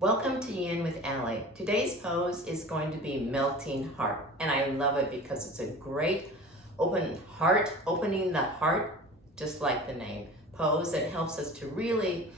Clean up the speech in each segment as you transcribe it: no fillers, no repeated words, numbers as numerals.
Welcome to Yin with Ali. Today's pose is going to be Melting Heart, and I love it because it's a great opening the heart, just like the name, pose that helps us to really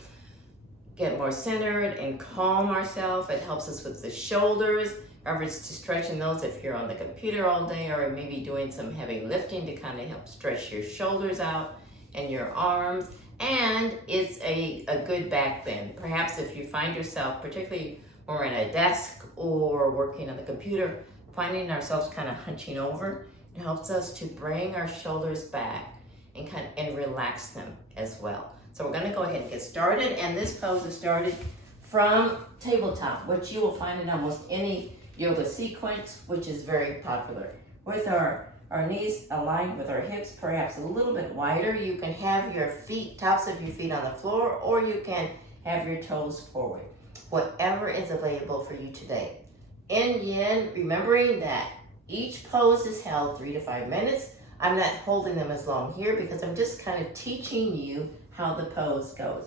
get more centered and calm ourselves. It helps us with the shoulders, efforts to stretching those if you're on the computer all day or maybe doing some heavy lifting to kind of help stretch your shoulders out and your arms. And it's a good back bend. Perhaps if you find yourself, particularly when we're at a desk or working on the computer, finding ourselves kind of hunching over, it helps us to bring our shoulders back and relax them as well. So we're going to go ahead and get started. And this pose is started from tabletop, which you will find in almost any yoga sequence, which is very popular. With our knees aligned with our hips, perhaps a little bit wider. You can have your feet, tops of your feet on the floor, or you can have your toes forward. Whatever is available for you today. In Yin, remembering that each pose is held 3 to 5 minutes. I'm not holding them as long here because I'm just kind of teaching you how the pose goes.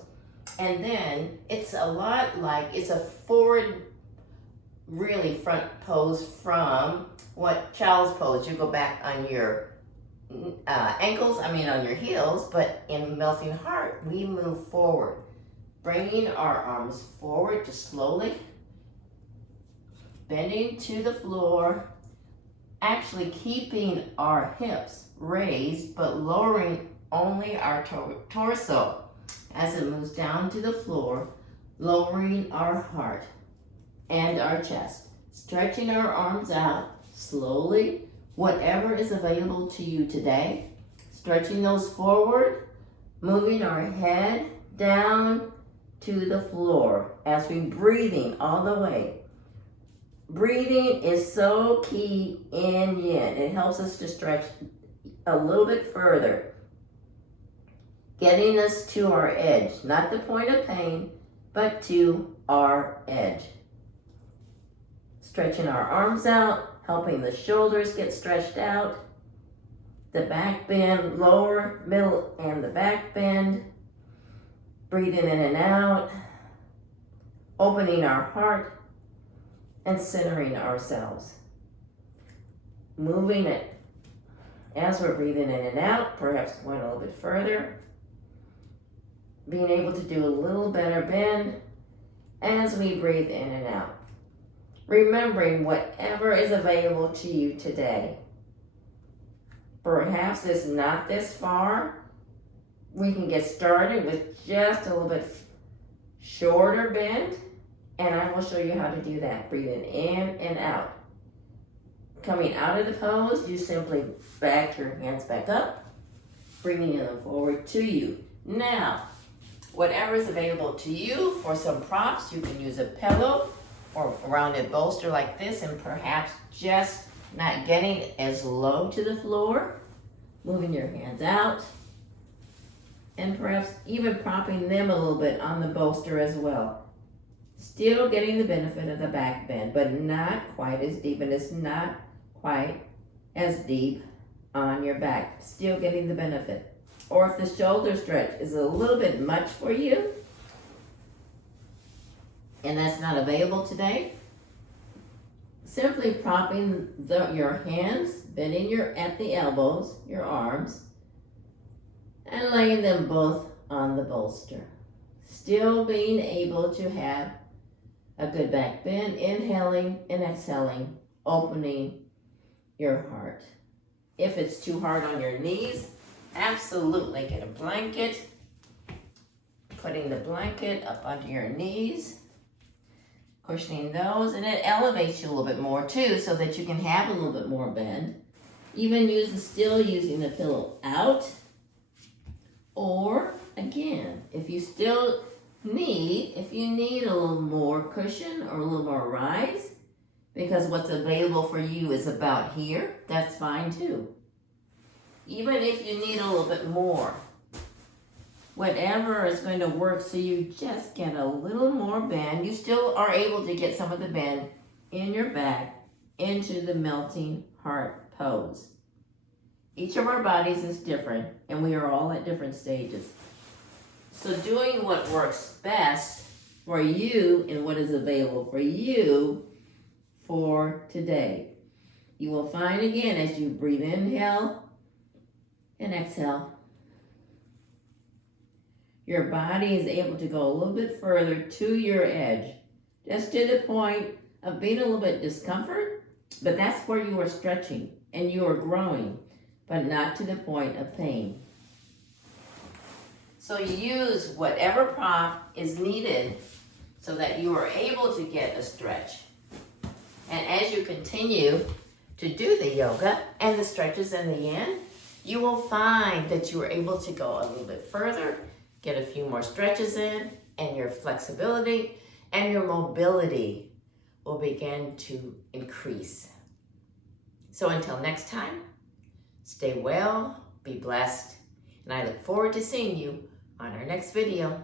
And then it's a lot like, it's a forward, really front pose from what child's pose. You go back on your on your heels, but in Melting Heart, we move forward, bringing our arms forward just slowly, bending to the floor, actually keeping our hips raised, but lowering only our torso as it moves down to the floor, lowering our heart and our chest, stretching our arms out slowly, whatever is available to you today, stretching those forward, moving our head down to the floor as we breathing all the way. Breathing is so key in Yin. It helps us to stretch a little bit further, getting us to our edge, not the point of pain, but to our edge. Stretching our arms out, helping the shoulders get stretched out, the back bend, lower, middle, and the back bend, breathing in and out, opening our heart, and centering ourselves. Moving it as we're breathing in and out, perhaps going a little bit further, being able to do a little better bend as we breathe in and out. Remembering whatever is available to you today. Perhaps it's not this far. We can get started with just a little bit shorter bend, and I will show you how to do that. Breathing in and out. Coming out of the pose, you simply back your hands back up, bringing them forward to you. Now, whatever is available to you, for some props, you can use a pillow or a rounded bolster like this, and perhaps just not getting as low to the floor, moving your hands out, and perhaps even propping them a little bit on the bolster as well. Still getting the benefit of the back bend, but not quite as deep, and it's not quite as deep on your back. Still getting the benefit. Or if the shoulder stretch is a little bit much for you, and that's not available today, simply propping your hands, bending at the elbows, your arms, and laying them both on the bolster. Still being able to have a good back bend, inhaling and exhaling, opening your heart. If it's too hard on your knees, absolutely get a blanket, putting the blanket up onto your knees, cushioning those, and it elevates you a little bit more too, so that you can have a little bit more bend. Even still using the pillow out, or again, if you need a little more cushion or a little more rise, because what's available for you is about here, that's fine too. Even if you need a little bit more, whatever is going to work so you just get a little more bend. You still are able to get some of the bend in your back into the Melting Heart Pose. Each of our bodies is different, and we are all at different stages. So doing what works best for you and what is available for you for today. You will find again as you breathe, inhale and exhale, your body is able to go a little bit further to your edge, just to the point of being a little bit discomfort, but that's where you are stretching and you are growing, but not to the point of pain. So you use whatever prompt is needed so that you are able to get a stretch. And as you continue to do the yoga and the stretches and the yin, you will find that you are able to go a little bit further, get a few more stretches in, and your flexibility and your mobility will begin to increase. So until next time, stay well, be blessed, and I look forward to seeing you on our next video.